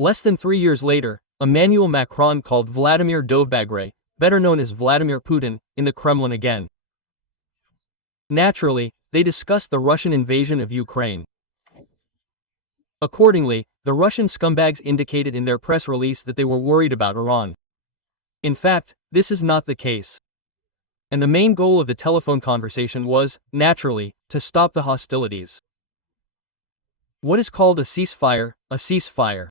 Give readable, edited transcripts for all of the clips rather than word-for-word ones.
Less than 3 years later, Emmanuel Macron called Vladimir Dovbagray, better known as Vladimir Putin, in the Kremlin again. Naturally, they discussed the Russian invasion of Ukraine. Accordingly, the Russian scumbags indicated in their press release that they were worried about Iran. In fact, this is not the case. And the main goal of the telephone conversation was, naturally, to stop the hostilities. What is called a ceasefire? A ceasefire.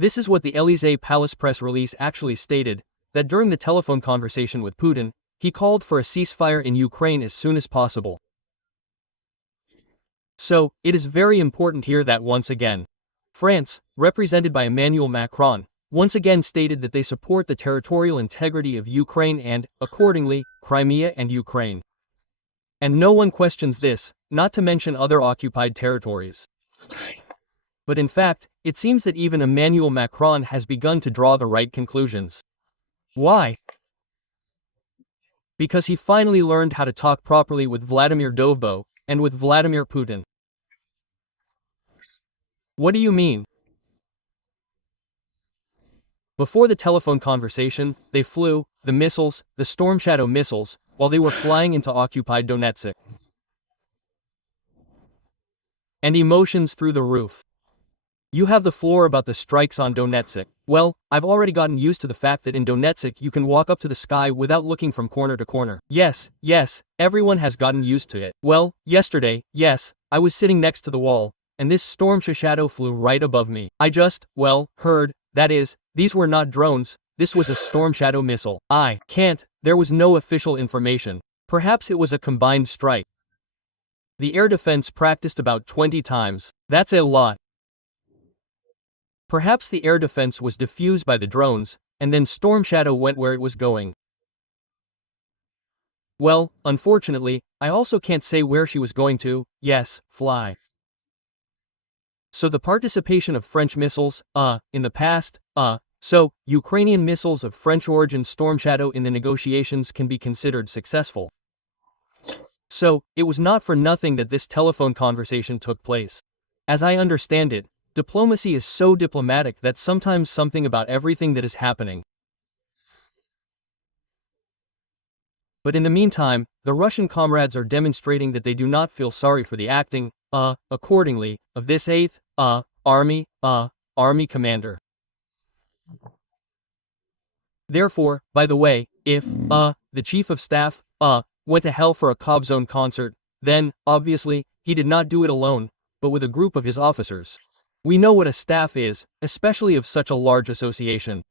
This is what the Élysée Palace press release actually stated, that during the telephone conversation with Putin, he called for a ceasefire in Ukraine as soon as possible. So, it is very important here that once again, France, represented by Emmanuel Macron, once again stated that they support the territorial integrity of Ukraine and, accordingly, Crimea and Ukraine. And no one questions this, not to mention other occupied territories. But in fact, it seems that even Emmanuel Macron has begun to draw the right conclusions. Why? Because he finally learned how to talk properly with Vladimir Dovbo, and with Vladimir Putin. What do you mean? Before the telephone conversation, they flew, the missiles, the Storm Shadow missiles, while they were flying into occupied Donetsk. And emotions through the roof. You have the floor about the strikes on Donetsk. Well, I've already gotten used to the fact that in Donetsk you can walk up to the sky without looking from corner to corner. Yes, everyone has gotten used to it. Well, yesterday, yes, I was sitting next to the wall, and this Storm Shadow flew right above me. I just, heard, that is, these were not drones, this was a Storm Shadow missile. There was no official information. Perhaps it was a combined strike. The air defense practiced about 20 times. That's a lot. Perhaps the air defense was diffused by the drones, and then Storm Shadow went where it was going. Well, unfortunately, I also can't say where she was going to, fly. So the participation of French missiles, in the past, so Ukrainian missiles of French origin Storm Shadow in the negotiations can be considered successful. So, it was not for nothing that this telephone conversation took place. As I understand it, diplomacy is so diplomatic that sometimes something about everything that is happening. But in the meantime, the Russian comrades are demonstrating that they do not feel sorry for the acting, accordingly, of this 8th, Army commander. Therefore, by the way, if, the Chief of Staff, went to hell for a Kobzone concert, then, obviously, he did not do it alone, but with a group of his officers. We know what a staff is, especially of such a large association.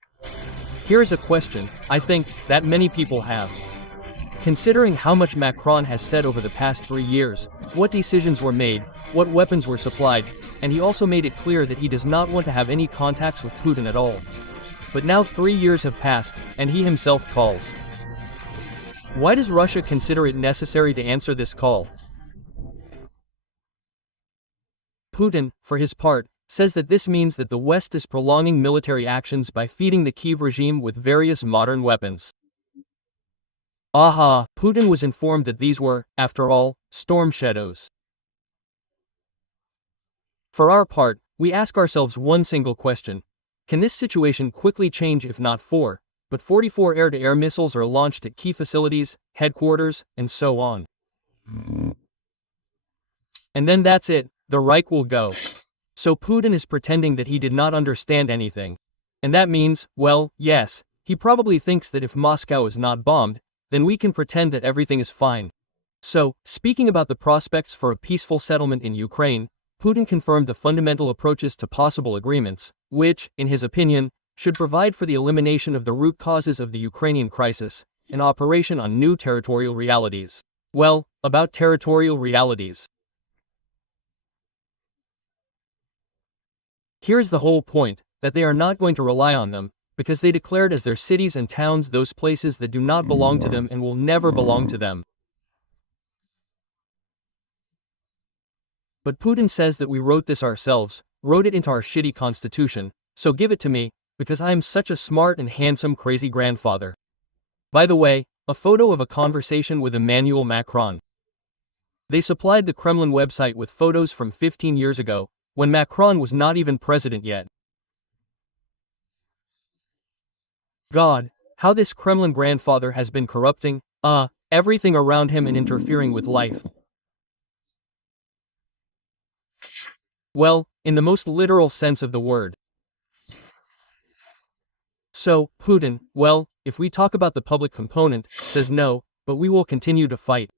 Here is a question, I think, that many people have. Considering how much Macron has said over the past 3 years, what decisions were made, what weapons were supplied, and he also made it clear that he does not want to have any contacts with Putin at all. But now 3 years have passed, and he himself calls. Why does Russia consider it necessary to answer this call? Putin, for his part, says that this means that the West is prolonging military actions by feeding the Kyiv regime with various modern weapons. Putin was informed that these were, after all, Storm Shadows. For our part, we ask ourselves one single question. Can this situation quickly change if not 4, but 44 air-to-air missiles are launched at key facilities, headquarters, and so on? And then that's it, the Reich will go. So Putin is pretending that he did not understand anything. And that means, well, yes, he probably thinks that if Moscow is not bombed, then we can pretend that everything is fine. So, speaking about the prospects for a peaceful settlement in Ukraine, Putin confirmed the fundamental approaches to possible agreements, which, in his opinion, should provide for the elimination of the root causes of the Ukrainian crisis, an operation on new territorial realities. Well, about territorial realities. Here's the whole point, that they are not going to rely on them, because they declared as their cities and towns those places that do not belong to them and will never belong to them. But Putin says that we wrote this ourselves, wrote it into our shitty constitution, so give it to me, because I am such a smart and handsome crazy grandfather. By the way, a photo of a conversation with Emmanuel Macron. They supplied the Kremlin website with photos from 15 years ago, when Macron was not even president yet. God, how this Kremlin grandfather has been corrupting, everything around him and interfering with life. Well, in the most literal sense of the word. So, Putin, well, if we talk about the public component, says no, but we will continue to fight.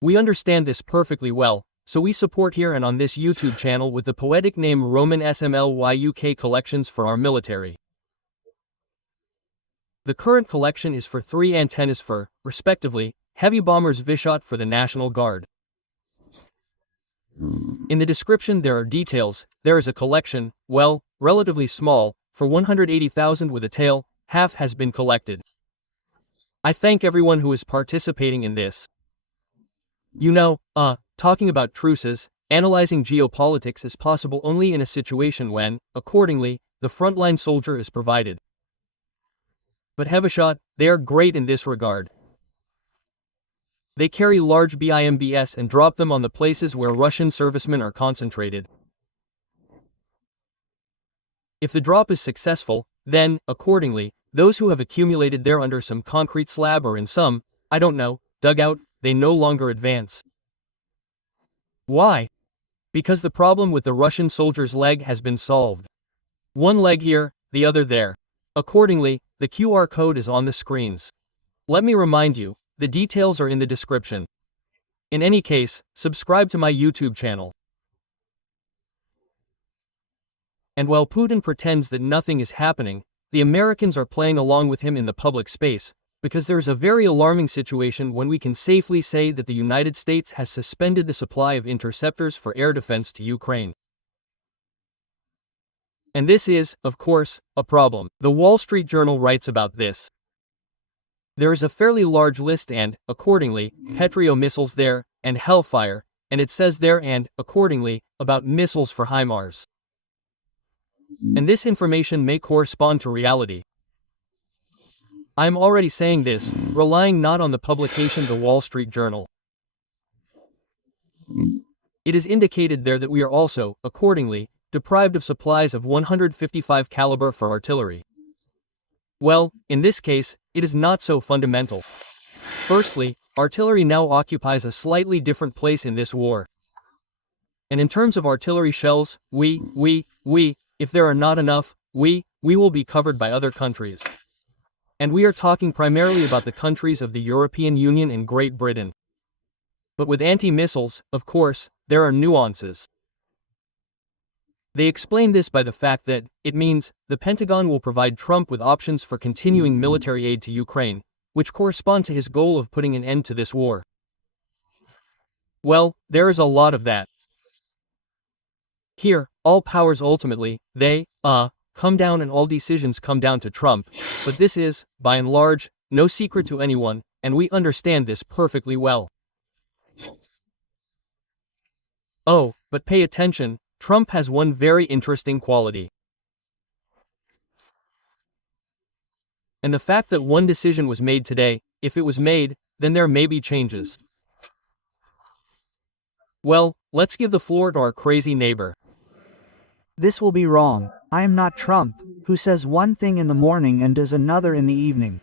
We understand this perfectly well, so we support here and on this YouTube channel with the poetic name Roman SMLYUK Collections for our military. The current collection is for 3 antennas for, respectively, heavy bombers Vysot for the National Guard. In the description there are details. There is a collection, well, relatively small, for 180,000 with a tail, half has been collected. I thank everyone who is participating in this. You know, talking about truces, analyzing geopolitics is possible only in a situation when, accordingly, the frontline soldier is provided. But Hevashot, they are great in this regard. They carry large BIMBs and drop them on the places where Russian servicemen are concentrated. If the drop is successful, then, accordingly, those who have accumulated there under some concrete slab or in some, I don't know, dugout, they no longer advance. Why? Because the problem with the Russian soldier's leg has been solved. One leg here, the other there. Accordingly, the QR code is on the screens. Let me remind you, the details are in the description. In any case, subscribe to my YouTube channel. And while Putin pretends that nothing is happening, the Americans are playing along with him in the public space, because there is a very alarming situation when we can safely say that the United States has suspended the supply of interceptors for air defense to Ukraine. And this is, of course, a problem. The Wall Street Journal writes about this. There is a fairly large list and, accordingly, Patriot missiles there, and Hellfire, and it says there and, accordingly, about missiles for HIMARS. And this information may correspond to reality. I am already saying this, relying not on the publication The Wall Street Journal. It is indicated there that we are also, accordingly, deprived of supplies of 155 caliber for artillery. Well, in this case, it is not so fundamental. Firstly, artillery now occupies a slightly different place in this war. And in terms of artillery shells, if there are not enough, we will be covered by other countries. And we are talking primarily about the countries of the European Union and Great Britain. But with anti-missiles, of course, there are nuances. They explain this by the fact that, it means, the Pentagon will provide Trump with options for continuing military aid to Ukraine, which correspond to his goal of putting an end to this war. Well, there is a lot of that. Here, all powers ultimately, come down and all decisions come down to Trump, but this is, by and large, no secret to anyone, and we understand this perfectly well. Oh, but pay attention, Trump has one very interesting quality. And the fact that one decision was made today, if it was made, then there may be changes. Well, let's give the floor to our crazy neighbor. This will be wrong. I am not Trump, who says one thing in the morning and does another in the evening.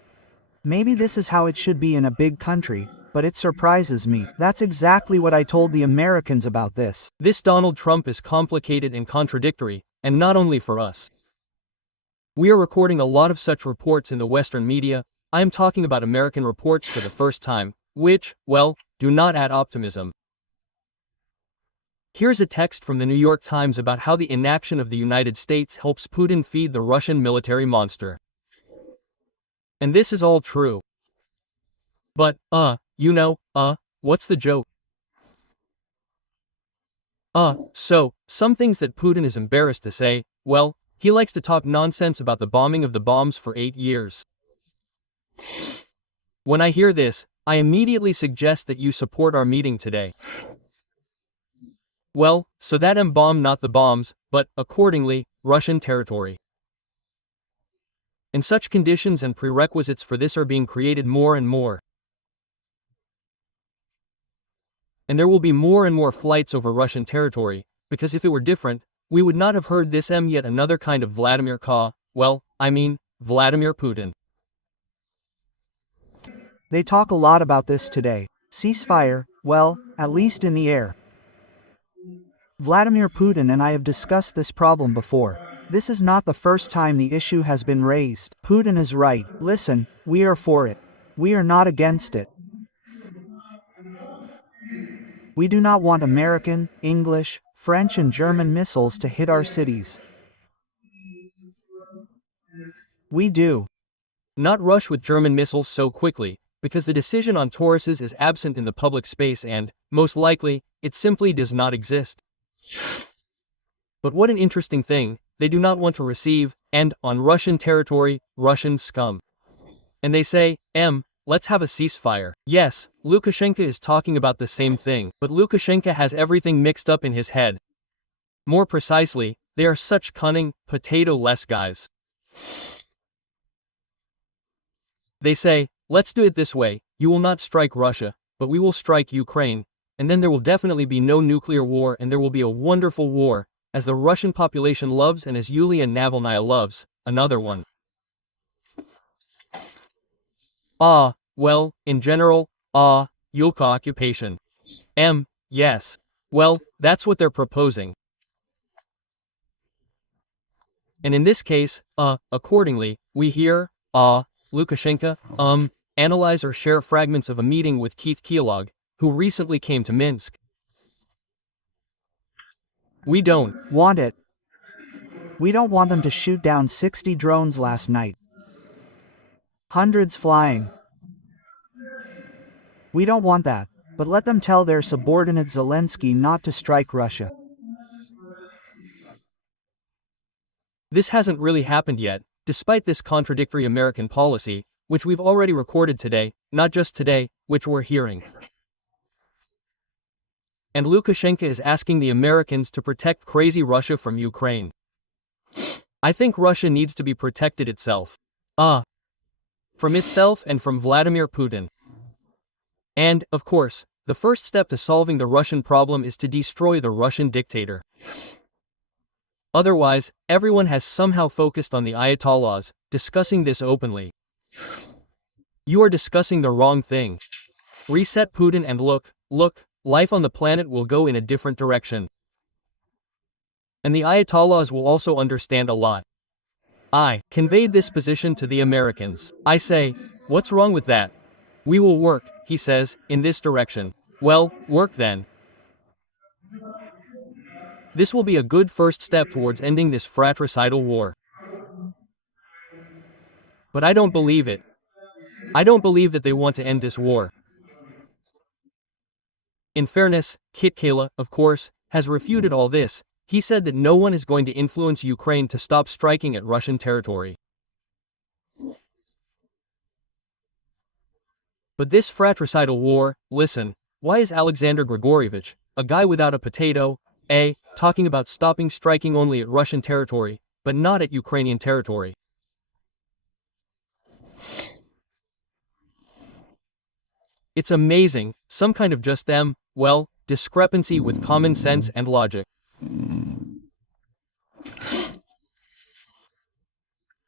Maybe this is how it should be in a big country, but it surprises me. That's exactly what I told the Americans about this. This Donald Trump is complicated and contradictory, and not only for us. We are recording a lot of such reports in the Western media. I am talking about American reports for the first time, which, well, do not add optimism. Here's a text from the New York Times about how the inaction of the United States helps Putin feed the Russian military monster. And this is all true. But, what's the joke? So, some things that Putin is embarrassed to say, well, he likes to talk nonsense about the bombing of the bombs for 8 years. When I hear this, I immediately suggest that you support our meeting today. Well, so that bomb not the bombs, but, accordingly, Russian territory. And such conditions and prerequisites for this are being created more and more. And there will be more and more flights over Russian territory, because if it were different, we would not have heard this yet another kind of Vladimir Vladimir Putin. They talk a lot about this today. Ceasefire, well, at least in the air. Vladimir Putin and I have discussed this problem before. This is not the first time the issue has been raised. Putin is right. Listen, we are for it. We are not against it. We do not want American, English, French and German missiles to hit our cities. We do not rush with German missiles so quickly, because the decision on Tauruses is absent in the public space and, most likely, it simply does not exist. But what an interesting thing, they do not want to receive, and, on Russian territory, Russian scum. And they say, let's have a ceasefire. Yes, Lukashenko is talking about the same thing, but Lukashenko has everything mixed up in his head. More precisely, they are such cunning, potato-less guys. They say, let's do it this way, you will not strike Russia, but we will strike Ukraine, and then there will definitely be no nuclear war and there will be a wonderful war, as the Russian population loves and as Yulia Navalnaya loves, another one. Well, in general, Yulka occupation. Yes. Well, that's what they're proposing. And in this case, accordingly, we hear, Lukashenko, analyze or share fragments of a meeting with Keith Kellogg, who recently came to Minsk. We don't want it. We don't want them to shoot down 60 drones last night. Hundreds flying. We don't want that, but let them tell their subordinate Zelensky not to strike Russia. This hasn't really happened yet, despite this contradictory American policy, which we've already recorded today, not just today, which we're hearing. And Lukashenko is asking the Americans to protect crazy Russia from Ukraine. I think Russia needs to be protected itself. From itself and from Vladimir Putin. And, of course, the first step to solving the Russian problem is to destroy the Russian dictator. Otherwise, everyone has somehow focused on the Ayatollahs, discussing this openly. You are discussing the wrong thing. Reset Putin and look, life on the planet will go in a different direction. And the Ayatollahs will also understand a lot. I conveyed this position to the Americans. I say, what's wrong with that? We will work, he says, in this direction. Well, work then. This will be a good first step towards ending this fratricidal war. But I don't believe it. I don't believe that they want to end this war. In fairness, Kit Kala, of course, has refuted all this. He said that no one is going to influence Ukraine to stop striking at Russian territory. But this fratricidal war, listen, why is Alexander Grigorievich, a guy without a potato, talking about stopping striking only at Russian territory, but not at Ukrainian territory? It's amazing, some kind of just discrepancy with common sense and logic.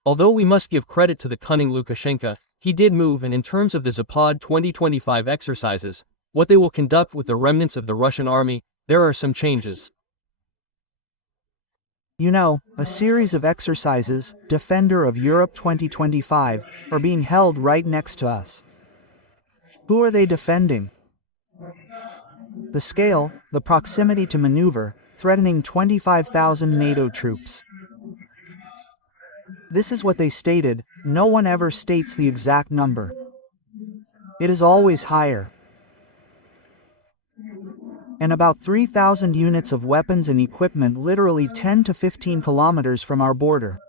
Although we must give credit to the cunning Lukashenko, he did move, and in terms of the Zapad 2025 exercises, what they will conduct with the remnants of the Russian army, there are some changes. You know, a series of exercises, Defender of Europe 2025, are being held right next to us. Who are they defending? The scale, the proximity to maneuver, threatening 25,000 NATO troops. This is what they stated, no one ever states the exact number. It is always higher. And about 3,000 units of weapons and equipment literally 10 to 15 kilometers from our border.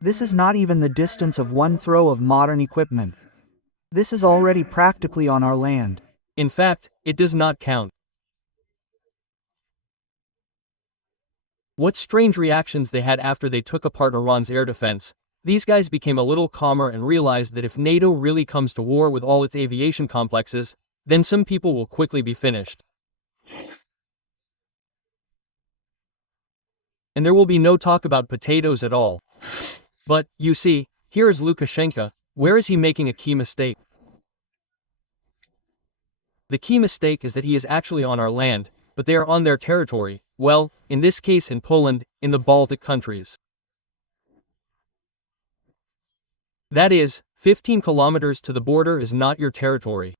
This is not even the distance of one throw of modern equipment. This is already practically on our land. In fact, it does not count. What strange reactions they had after they took apart Iran's air defense. These guys became a little calmer and realized that if NATO really comes to war with all its aviation complexes, then some people will quickly be finished. And there will be no talk about potatoes at all. But, you see, here is Lukashenko. Where is he making a key mistake? The key mistake is that he is actually on our land, but they are on their territory, well, in this case in Poland, in the Baltic countries. That is, 15 kilometers to the border is not your territory.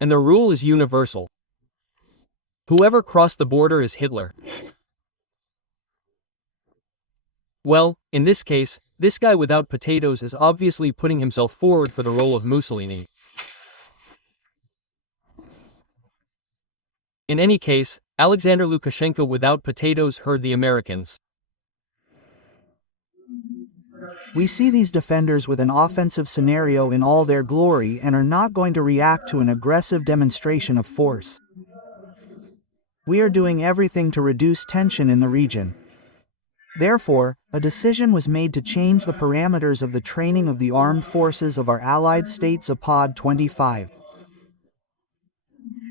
And the rule is universal. Whoever crossed the border is Hitler. Well, in this case, this guy without potatoes is obviously putting himself forward for the role of Mussolini. In any case, Alexander Lukashenko without potatoes heard the Americans. We see these defenders with an offensive scenario in all their glory and are not going to react to an aggressive demonstration of force. We are doing everything to reduce tension in the region. Therefore, a decision was made to change the parameters of the training of the armed forces of our allied states Zapad 25.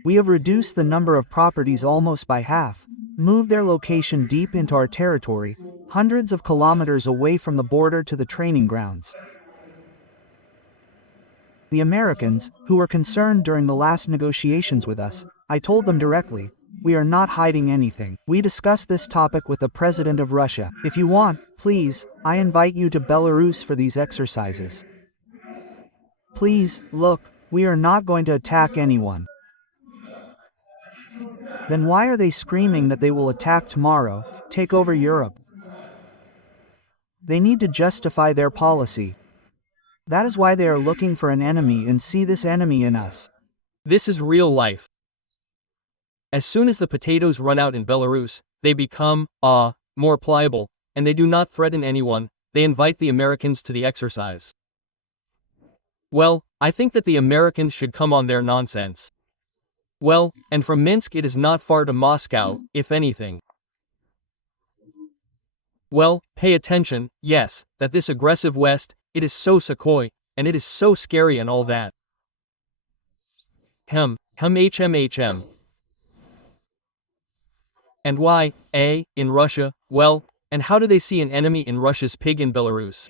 We have reduced the number of properties almost by half, moved their location deep into our territory, hundreds of kilometers away from the border to the training grounds. The Americans, who were concerned during the last negotiations with us, I told them directly, we are not hiding anything. We discussed this topic with the President of Russia. If you want, please, I invite you to Belarus for these exercises. Please, look, we are not going to attack anyone. Then why are they screaming that they will attack tomorrow, take over Europe? They need to justify their policy. That is why they are looking for an enemy and see this enemy in us. This is real life. As soon as the potatoes run out in Belarus, they become, more pliable, and they do not threaten anyone, they invite the Americans to the exercise. Well, I think that the Americans should come on their nonsense. Well, and from Minsk it is not far to Moscow, if anything. Well, pay attention, yes, that this aggressive West, it is so Sukhoi, and it is so scary and all that. HM. And why, in Russia, well, and how do they see an enemy in Russia's pig in Belarus?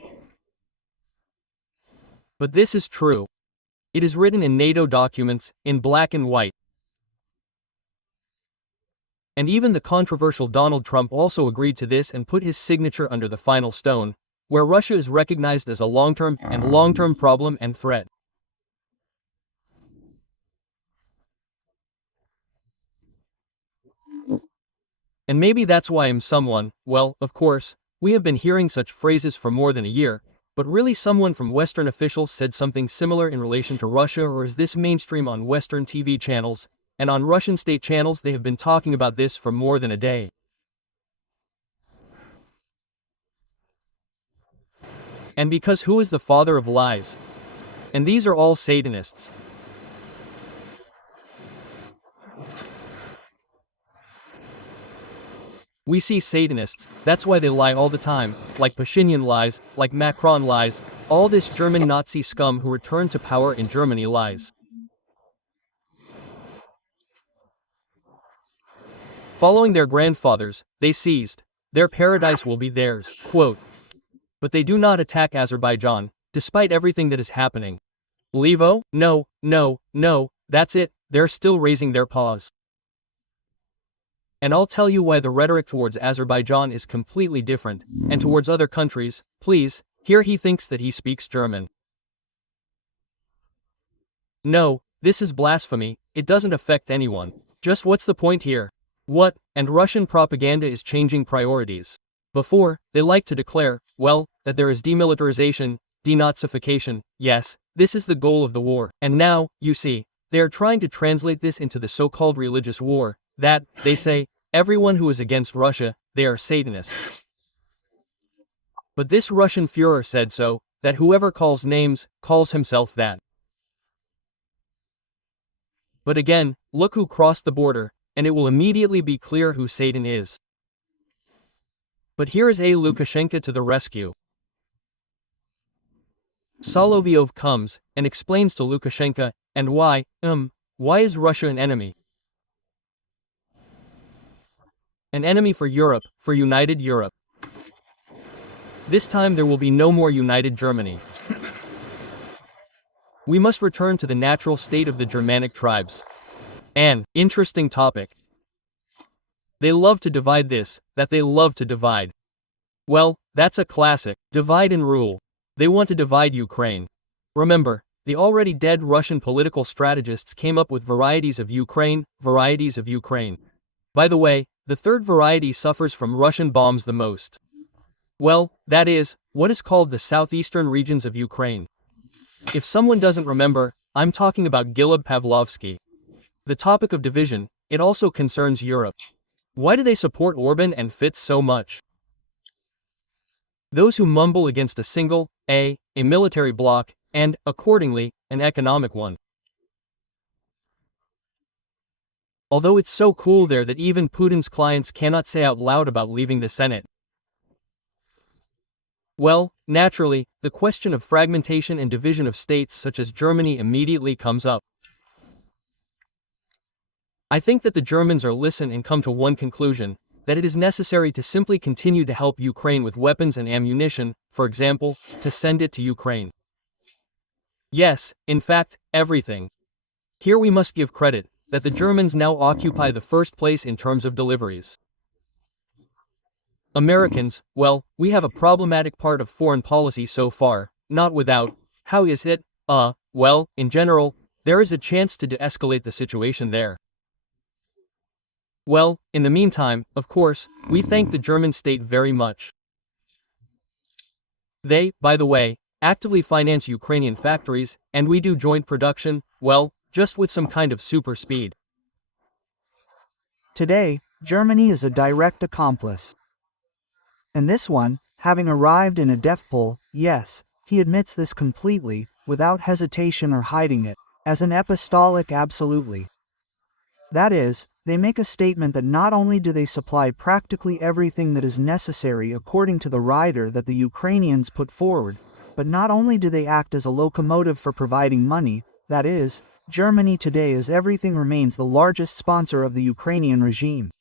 But this is true. It is written in NATO documents, in black and white. And even the controversial Donald Trump also agreed to this and put his signature under the final stone, where Russia is recognized as a long-term problem and threat. And maybe that's why I'm someone, well, of course, we have been hearing such phrases for more than a year, but really someone from Western officials said something similar in relation to Russia, or is this mainstream on Western TV channels? And on Russian state channels they have been talking about this for more than a day. And because who is the father of lies? And these are all Satanists. We see Satanists, that's why they lie all the time, like Pashinyan lies, like Macron lies, all this German Nazi scum who returned to power in Germany lies. Following their grandfathers, they seized. Their paradise will be theirs, quote. But they do not attack Azerbaijan, despite everything that is happening. Levo? No, that's it, they're still raising their paws. And I'll tell you why the rhetoric towards Azerbaijan is completely different, and towards other countries, please, here he thinks that he speaks German. No, this is blasphemy, it doesn't affect anyone. Just what's the point here? What? And Russian propaganda is changing priorities. Before, they liked to declare, well, that there is demilitarization, denazification, yes, this is the goal of the war. And now, you see, they are trying to translate this into the so-called religious war, that, they say, everyone who is against Russia, they are Satanists. But this Russian Führer said so, that whoever calls names, calls himself that. But again, look who crossed the border, and it will immediately be clear who Satan is. But here is a Lukashenko to the rescue. Solovyov comes and explains to Lukashenko, and why is Russia an enemy? An enemy for Europe, for united Europe. This time there will be no more united Germany. We must return to the natural state of the Germanic tribes. An interesting topic. They love to divide this, that they love to divide. Well, that's a classic. Divide and rule. They want to divide Ukraine. Remember, the already dead Russian political strategists came up with varieties of Ukraine, varieties of Ukraine. By the way, the third variety suffers from Russian bombs the most. Well, that is, what is called the southeastern regions of Ukraine. If someone doesn't remember, I'm talking about Gilib Pavlovsky. The topic of division, it also concerns Europe. Why do they support Orban and Fitz so much? Those who mumble against a single, a military bloc, and, accordingly, an economic one. Although it's so cool there that even Putin's clients cannot say out loud about leaving the Senate. Well, naturally, the question of fragmentation and division of states such as Germany immediately comes up. I think that the Germans are listen and come to one conclusion, that it is necessary to simply continue to help Ukraine with weapons and ammunition, for example, to send it to Ukraine. Yes, in fact, everything. Here we must give credit, that the Germans now occupy the first place in terms of deliveries. Americans, well, we have a problematic part of foreign policy so far, not without. How is it? Well, in general, there is a chance to de-escalate the situation there. Well, in the meantime, of course, we thank the German state very much. They, by the way, actively finance Ukrainian factories, and we do joint production, well, just with some kind of super speed. Today, Germany is a direct accomplice. And this one, having arrived in a death pool, yes, he admits this completely, without hesitation or hiding it, as an apostolic absolutely. That is, they make a statement that not only do they supply practically everything that is necessary according to the rider that the Ukrainians put forward, but not only do they act as a locomotive for providing money, that is, Germany today as everything remains the largest sponsor of the Ukrainian regime.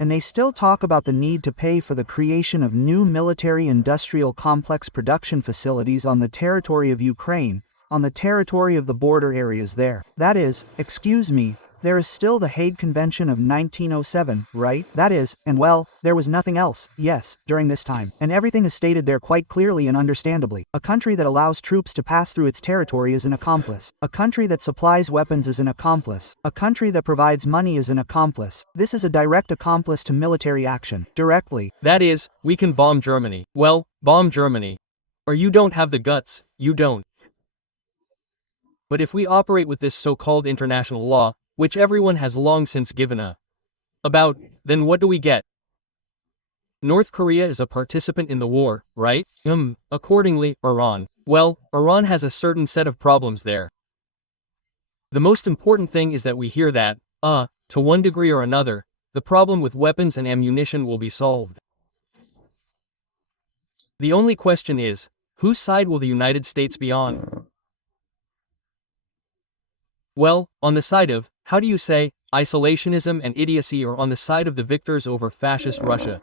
And they still talk about the need to pay for the creation of new military-industrial complex production facilities on the territory of Ukraine, on the territory of the border areas there. That is, excuse me, there is still the Hague Convention of 1907, right? That is, and well, there was nothing else, yes, during this time. And everything is stated there quite clearly and understandably. A country that allows troops to pass through its territory is an accomplice. A country that supplies weapons is an accomplice. A country that provides money is an accomplice. This is a direct accomplice to military action, directly. That is, we can bomb Germany. Well, bomb Germany. Or you don't have the guts, you don't. But if we operate with this so-called international law, which everyone has long since given about, then what do we get? North Korea is a participant in the war, right? Accordingly, Iran. Well, Iran has a certain set of problems there. The most important thing is that we hear that, to one degree or another, the problem with weapons and ammunition will be solved. The only question is, whose side will the United States be on? Well, on the side of, how do you say, isolationism and idiocy, or on the side of the victors over fascist Russia?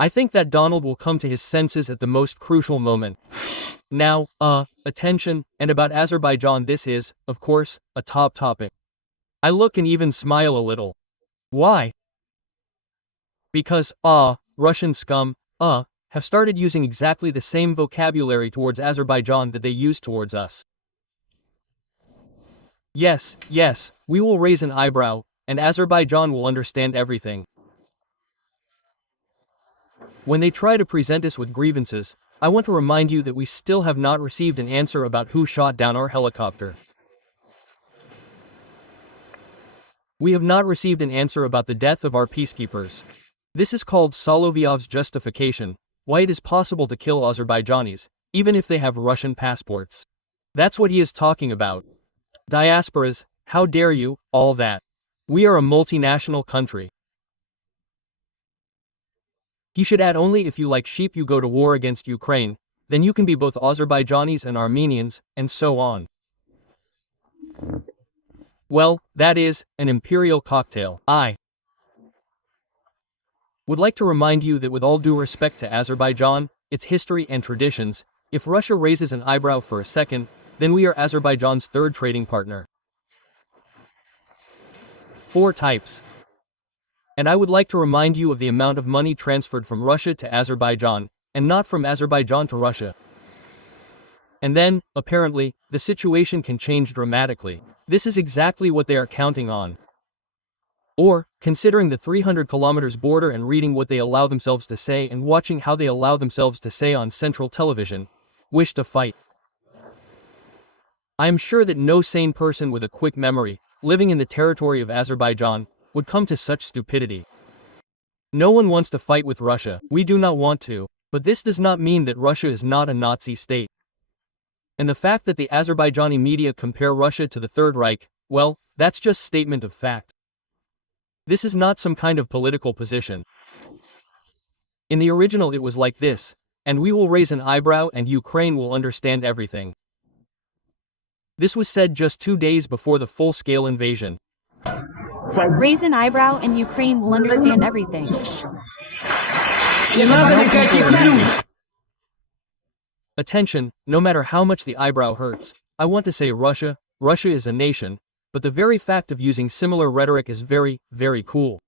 I think that Donald will come to his senses at the most crucial moment. Now, attention, and about Azerbaijan, this is, of course, a top topic. I look and even smile a little. Why? Because, Russian scum, have started using exactly the same vocabulary towards Azerbaijan that they use towards us. Yes, we will raise an eyebrow, and Azerbaijan will understand everything. When they try to present us with grievances, I want to remind you that we still have not received an answer about who shot down our helicopter. We have not received an answer about the death of our peacekeepers. This is called Solovyov's justification, why it is possible to kill Azerbaijanis, even if they have Russian passports. That's what he is talking about. Diasporas, how dare you, all that. We are a multinational country. He should add only if you like sheep you go to war against Ukraine, then you can be both Azerbaijanis and Armenians, and so on. Well, that is, an imperial cocktail. I would like to remind you that with all due respect to Azerbaijan, its history and traditions, if Russia raises an eyebrow for a second, then we are Azerbaijan's third trading partner. 4 types. And I would like to remind you of the amount of money transferred from Russia to Azerbaijan, and not from Azerbaijan to Russia. And then, apparently, the situation can change dramatically. This is exactly what they are counting on. Or, considering the 300 kilometers border and reading what they allow themselves to say and watching how they allow themselves to say on central television, wish to fight. I am sure that no sane person with a quick memory, living in the territory of Azerbaijan, would come to such stupidity. No one wants to fight with Russia, we do not want to, but this does not mean that Russia is not a Nazi state. And the fact that the Azerbaijani media compare Russia to the Third Reich, well, that's just statement of fact. This is not some kind of political position. In the original it was like this, and we will raise an eyebrow and Ukraine will understand everything. This was said just 2 days before the full-scale invasion. Raise an eyebrow and Ukraine will understand everything. Attention, no matter how much the eyebrow hurts, I want to say Russia is a nation, but the very fact of using similar rhetoric is very, very cool.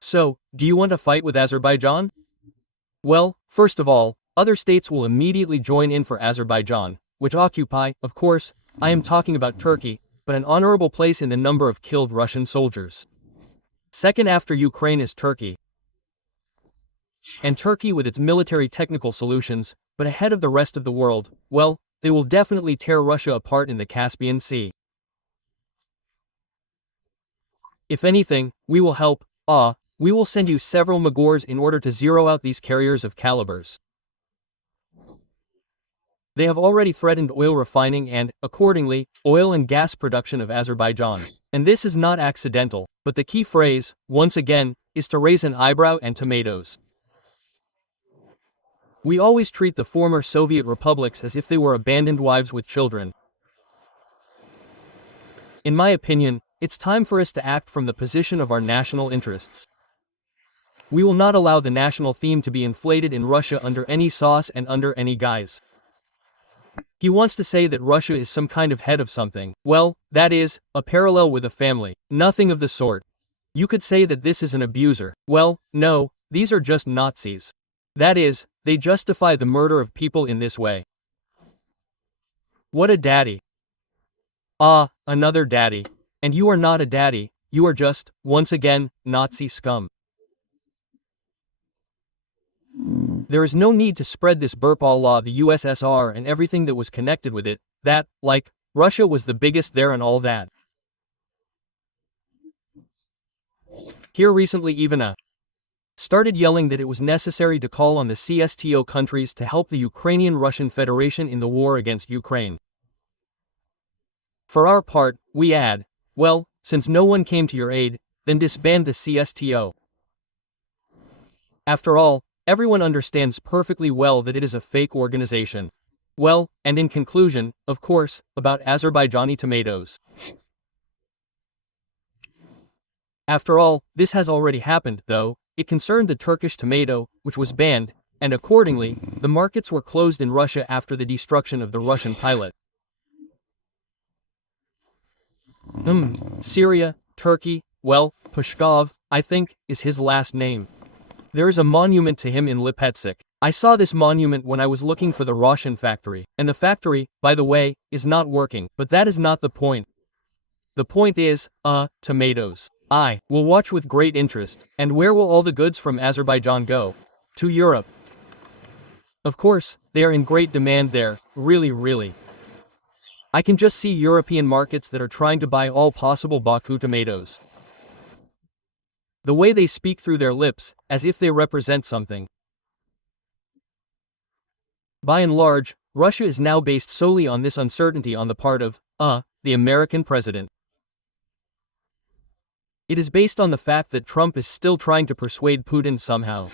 So, do you want to fight with Azerbaijan? Well, first of all, other states will immediately join in for Azerbaijan, which occupy, of course, I am talking about Turkey, but an honorable place in the number of killed Russian soldiers. Second after Ukraine is Turkey. And Turkey with its military technical solutions, but ahead of the rest of the world, well, they will definitely tear Russia apart in the Caspian Sea. If anything, we will help, we will send you several Magors in order to zero out these carriers of calibers. They have already threatened oil refining and, accordingly, oil and gas production of Azerbaijan. And this is not accidental, but the key phrase, once again, is to raise an eyebrow and tomatoes. We always treat the former Soviet republics as if they were abandoned wives with children. In my opinion, it's time for us to act from the position of our national interests. We will not allow the national theme to be inflated in Russia under any sauce and under any guise. He wants to say that Russia is some kind of head of something. Well, that is, a parallel with a family. Nothing of the sort. You could say that this is an abuser. Well, no, these are just Nazis. That is, they justify the murder of people in this way. What a daddy. Another daddy. And you are not a daddy, you are just, once again, Nazi scum. There is no need to spread this burp a la the USSR and everything that was connected with it, that, like, Russia was the biggest there and all that. Here recently even started yelling that it was necessary to call on the CSTO countries to help the Ukrainian-Russian Federation in the war against Ukraine. For our part, we add, well, since no one came to your aid, then disband the CSTO. After all, everyone understands perfectly well that it is a fake organization. Well, and in conclusion, of course, about Azerbaijani tomatoes. After all, this has already happened, though. It concerned the Turkish tomato, which was banned, and accordingly, the markets were closed in Russia after the destruction of the Russian pilot. Syria, Turkey, well, Pushkov, I think, is his last name. There is a monument to him in Lipetsk. I saw this monument when I was looking for the Russian factory, and the factory, by the way, is not working, but that is not the point. The point is, tomatoes. I will watch with great interest, and where will all the goods from Azerbaijan go? To Europe. Of course, they are in great demand there, really. I can just see European markets that are trying to buy all possible Baku tomatoes. The way they speak through their lips, as if they represent something. By and large, Russia is now based solely on this uncertainty on the part of, the American president. It is based on the fact that Trump is still trying to persuade Putin somehow.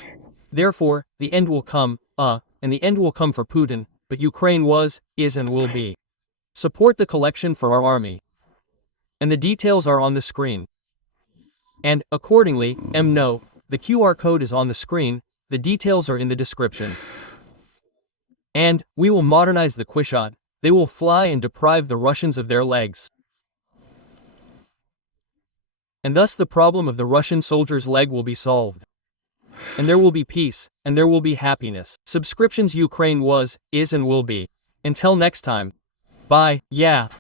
Therefore, the end will come, and the end will come for Putin, but Ukraine was, is and will be. Support the collection for our army. And the details are on the screen. And, accordingly, no, the QR code is on the screen, the details are in the description. And, we will modernize the Quishot, they will fly and deprive the Russians of their legs. And thus the problem of the Russian soldier's leg will be solved. And there will be peace, and there will be happiness. Subscriptions Ukraine was, is and will be. Until next time. Bye, yeah.